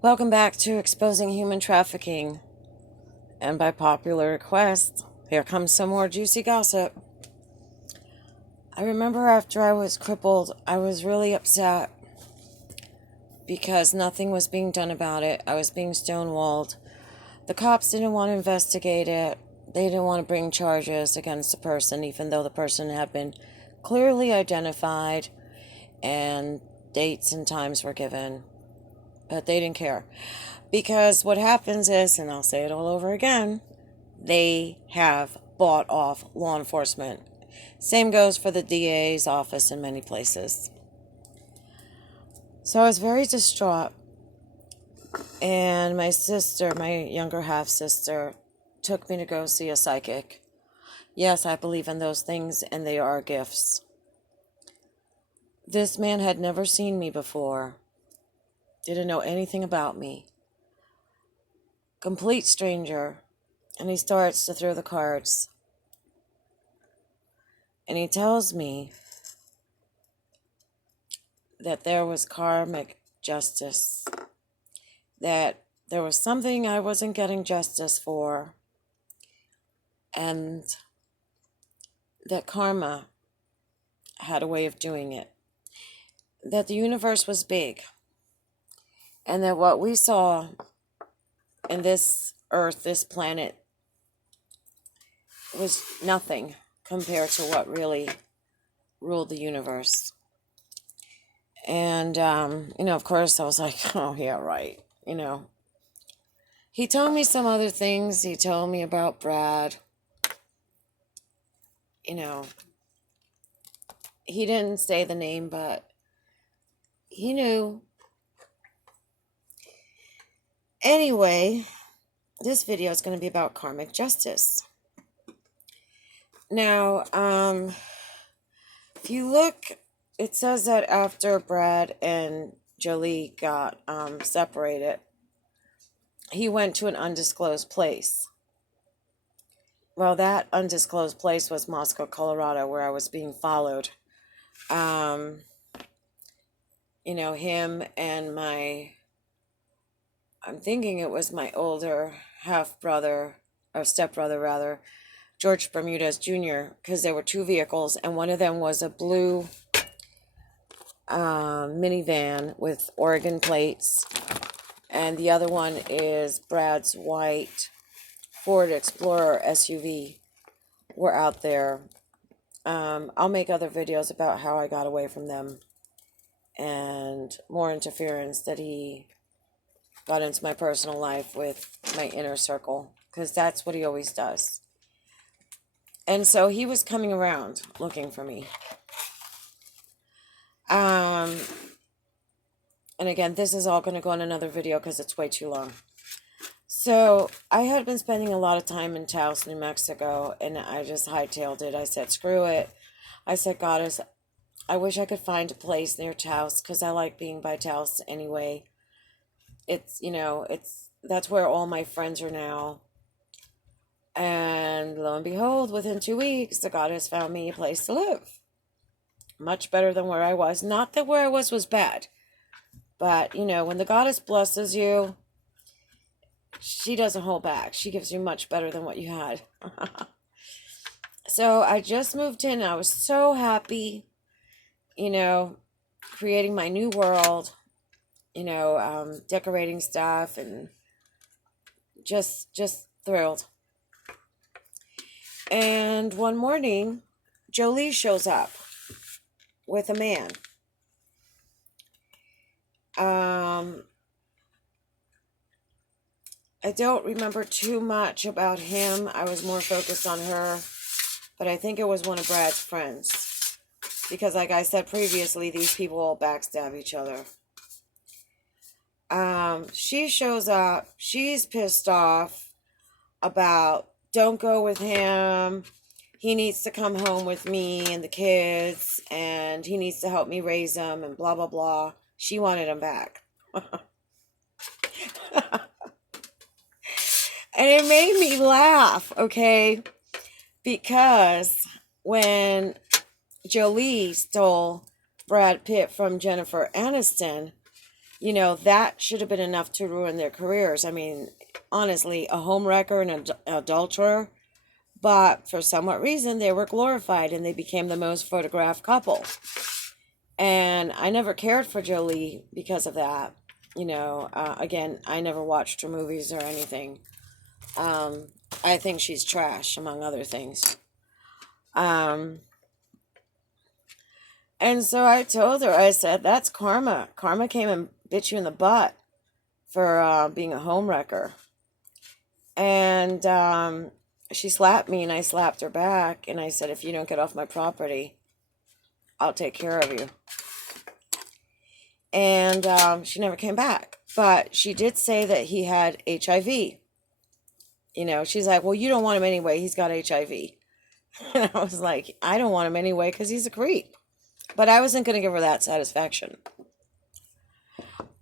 Welcome back to Exposing Human Trafficking. And by popular request, here comes some more juicy gossip. I remember after I was crippled, I was really upset because nothing was being done about it. I was being stonewalled. The cops didn't want to investigate it. They didn't want to bring charges against the person, even though the person had been clearly identified and dates and times were given. But they didn't care. Because what happens is, and I'll say it all over again, they have bought off law enforcement. Same goes for the DA's office in many places. So I was very distraught. And my sister, my younger half sister, took me to go see a psychic. Yes, I believe in those things, and they are gifts. This man had never seen me before, didn't know anything about me. Complete stranger. And he starts to throw the cards. And he tells me that there was karmic justice, that there was something I wasn't getting justice for, and that karma had a way of doing it, that the universe was big, and that what we saw in this earth, this planet, was nothing compared to what really ruled the universe. And, of course, I was like, oh, yeah, right, He told me some other things. He told me about Brad. He didn't say the name, but he knew. Anyway, this video is going to be about karmic justice. Now, if you look, it says that after Brad and Joli got separated, he went to an undisclosed place. Well, that undisclosed place was Moscow, Colorado, where I was being followed. Him and I'm thinking it was my older half-brother, or step-brother rather, George Bermudez Jr., because there were two vehicles, and one of them was a blue minivan with Oregon plates, and the other one is Brad's white Ford Explorer SUV. We're out there. I'll make other videos about how I got away from them and more interference that he got into my personal life with my inner circle, because that's what he always does. And so he was coming around looking for me. And again, this is all going to go in another video because it's way too long. So I had been spending a lot of time in Taos, New Mexico, and I just hightailed it. I said, screw it. I said, Goddess, I wish I could find a place near Taos, because I like being by Taos anyway. That's where all my friends are now. And lo and behold, within 2 weeks, the Goddess found me a place to live. Much better than where I was. Not that where I was bad. But, when the Goddess blesses you, she doesn't hold back. She gives you much better than what you had. So I just moved in. I was so happy, creating my new world, decorating stuff, and just thrilled. And one morning, Joli shows up with a man. I don't remember too much about him. I was more focused on her, but I think it was one of Brad's friends. Because like I said previously, these people all backstab each other. She shows up. She's pissed off about, don't go with him. He needs to come home with me and the kids, and he needs to help me raise them, and blah, blah, blah. She wanted him back. And it made me laugh, okay? Because when Joli stole Brad Pitt from Jennifer Anniston, that should have been enough to ruin their careers. I mean, honestly, a homewrecker and an adulterer, but for somewhat reason, they were glorified and they became the most photographed couple. And I never cared for Jolie because of that. Again, I never watched her movies or anything. I think she's trash, among other things. Um, and so I told her, I said, that's karma. Karma came and bit you in the butt for being a homewrecker. And she slapped me, and I slapped her back. And I said, if you don't get off my property, I'll take care of you. And she never came back. But she did say that he had HIV. She's like, well, you don't want him anyway. He's got HIV. And I was like, I don't want him anyway because he's a creep. But I wasn't going to give her that satisfaction.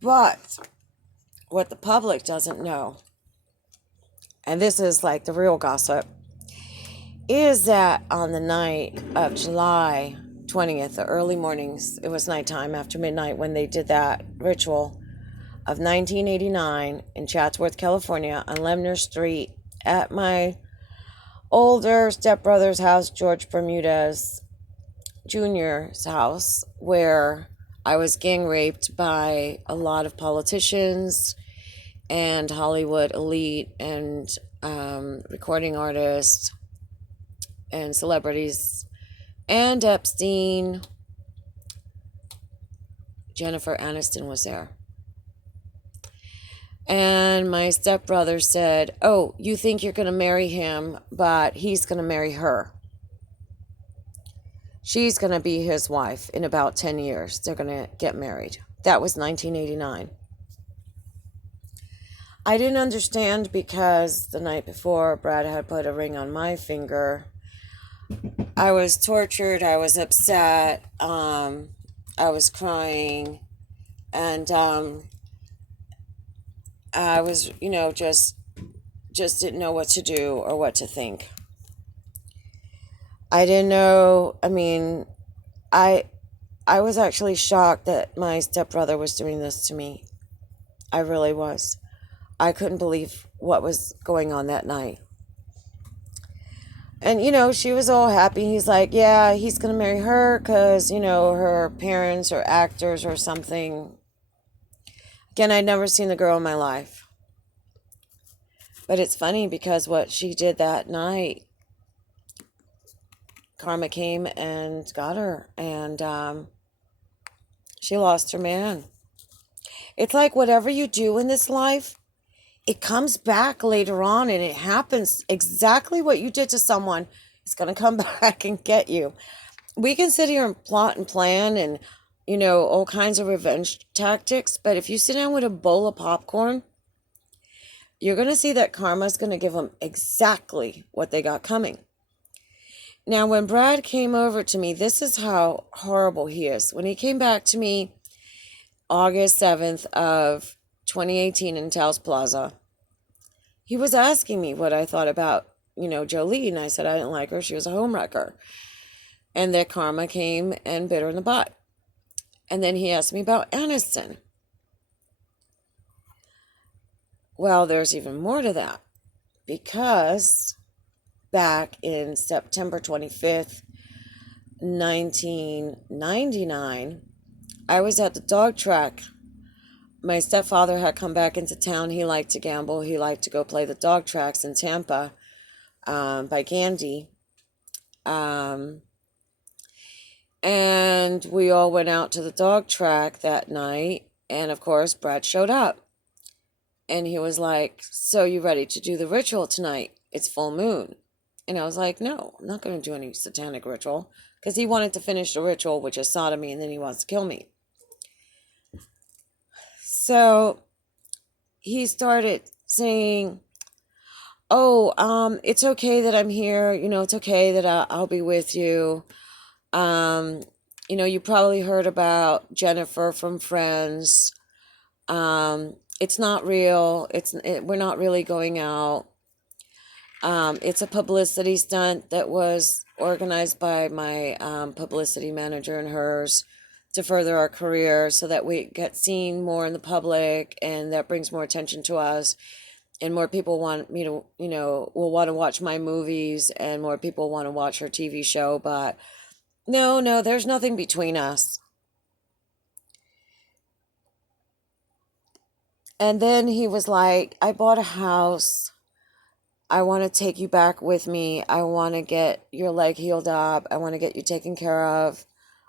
But what the public doesn't know, and this is like the real gossip, is that on the night of July 20th, the early mornings, it was nighttime after midnight when they did that ritual of 1989 in Chatsworth, California, on Lemner Street at my older stepbrother's house, George Bermudez Jr.'s house, where I was gang raped by a lot of politicians and Hollywood elite and recording artists and celebrities and Epstein. Jennifer Anniston was there. And my stepbrother said, oh, you think you're going to marry him, but he's going to marry her. She's going to be his wife in about 10 years. They're going to get married. That was 1989. I didn't understand because the night before, Brad had put a ring on my finger. I was tortured. I was upset. I was crying. And I was, just didn't know what to do or what to think. I didn't know. I mean, I was actually shocked that my stepbrother was doing this to me. I really was. I couldn't believe what was going on that night. And, she was all happy. He's like, yeah, he's going to marry her because, her parents are actors or something. Again, I'd never seen the girl in my life. But it's funny because what she did that night, karma came and got her. And she lost her man. It's like whatever you do in this life, it comes back later on, and it happens exactly what you did to someone. It's going to come back and get you. We can sit here and plot and plan and, all kinds of revenge tactics. But if you sit down with a bowl of popcorn, you're going to see that karma's going to give them exactly what they got coming. Now, when Brad came over to me, this is how horrible he is. When he came back to me August 7th of 2018 in Taos Plaza, he was asking me what I thought about, Joli, and I said I didn't like her. She was a homewrecker. And that karma came and bit her in the butt. And then he asked me about Anniston. Well, there's even more to that, because back in September 25th, 1999, I was at the dog track. My stepfather had come back into town. He liked to gamble. He liked to go play the dog tracks in Tampa by Gandhi. And we all went out to the dog track that night. And, of course, Brad showed up. And he was like, so you ready to do the ritual tonight? It's full moon. And I was like, no, I'm not going to do any satanic ritual. Because he wanted to finish the ritual, which is sodomy, and then he wants to kill me. So he started saying, oh, it's okay that I'm here. It's okay that I'll be with you. You probably heard about Jennifer from Friends. It's not real. We're not really going out. It's a publicity stunt that was organized by my publicity manager and hers to further our career so that we get seen more in the public, and that brings more attention to us, and more people want me to, will want to watch my movies, and more people want to watch her TV show. But no, there's nothing between us. And then he was like, I bought a house. I want to take you back with me. I want to get your leg healed up. I want to get you taken care of.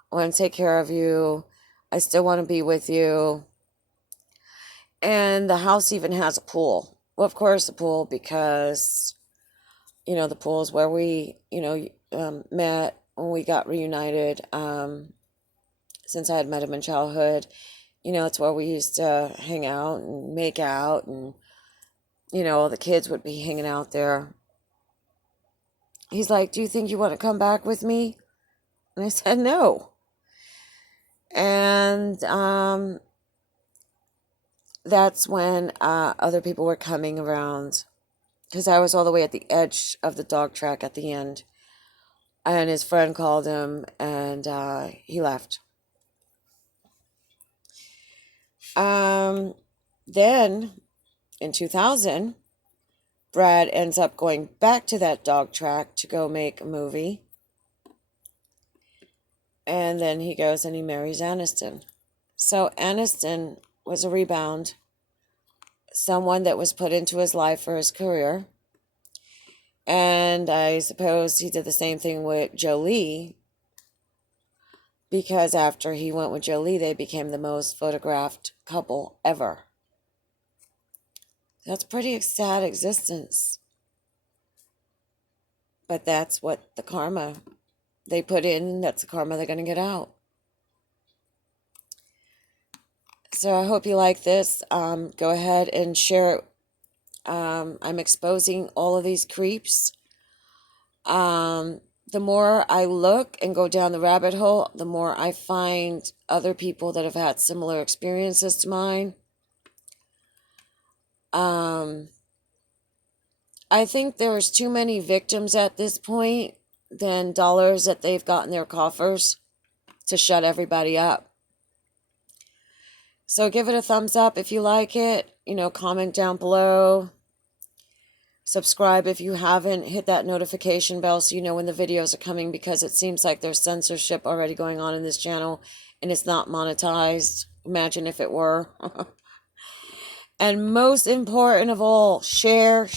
I want to take care of you. I still want to be with you. And the house even has a pool. Well, of course, a pool, because, the pool is where we, met when we got reunited. Since I had met him in childhood, it's where we used to hang out and make out, and, all the kids would be hanging out there. He's like, do you think you want to come back with me? And I said, no. And that's when other people were coming around, because I was all the way at the edge of the dog track at the end. And his friend called him, and he left. Then, in 2000, Brad ends up going back to that dog track to go make a movie. And then he goes and he marries Anniston. So Anniston was a rebound, someone that was put into his life for his career. And I suppose he did the same thing with Joli, because after he went with Joli, they became the most photographed couple ever. That's pretty sad existence. But that's what the karma they put in, that's the karma they're going to get out. So I hope you like this. Go ahead and share it. I'm exposing all of these creeps. The more I look and go down the rabbit hole, the more I find other people that have had similar experiences to mine. I think there's too many victims at this point than dollars that they've got in their coffers to shut everybody up. So give it a thumbs up if you like it. Comment down below. Subscribe if you haven't. Hit that notification bell so you know when the videos are coming, because it seems like there's censorship already going on in this channel and it's not monetized. Imagine if it were. And most important of all, share,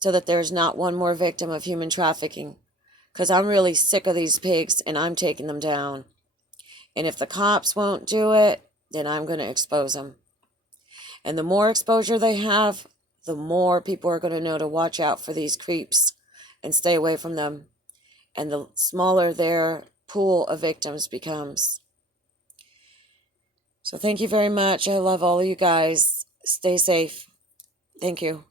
so that there's not one more victim of human trafficking. Because I'm really sick of these pigs, and I'm taking them down. And if the cops won't do it, then I'm going to expose them. And the more exposure they have, the more people are going to know to watch out for these creeps and stay away from them. And the smaller their pool of victims becomes. So thank you very much. I love all of you guys. Stay safe. Thank you.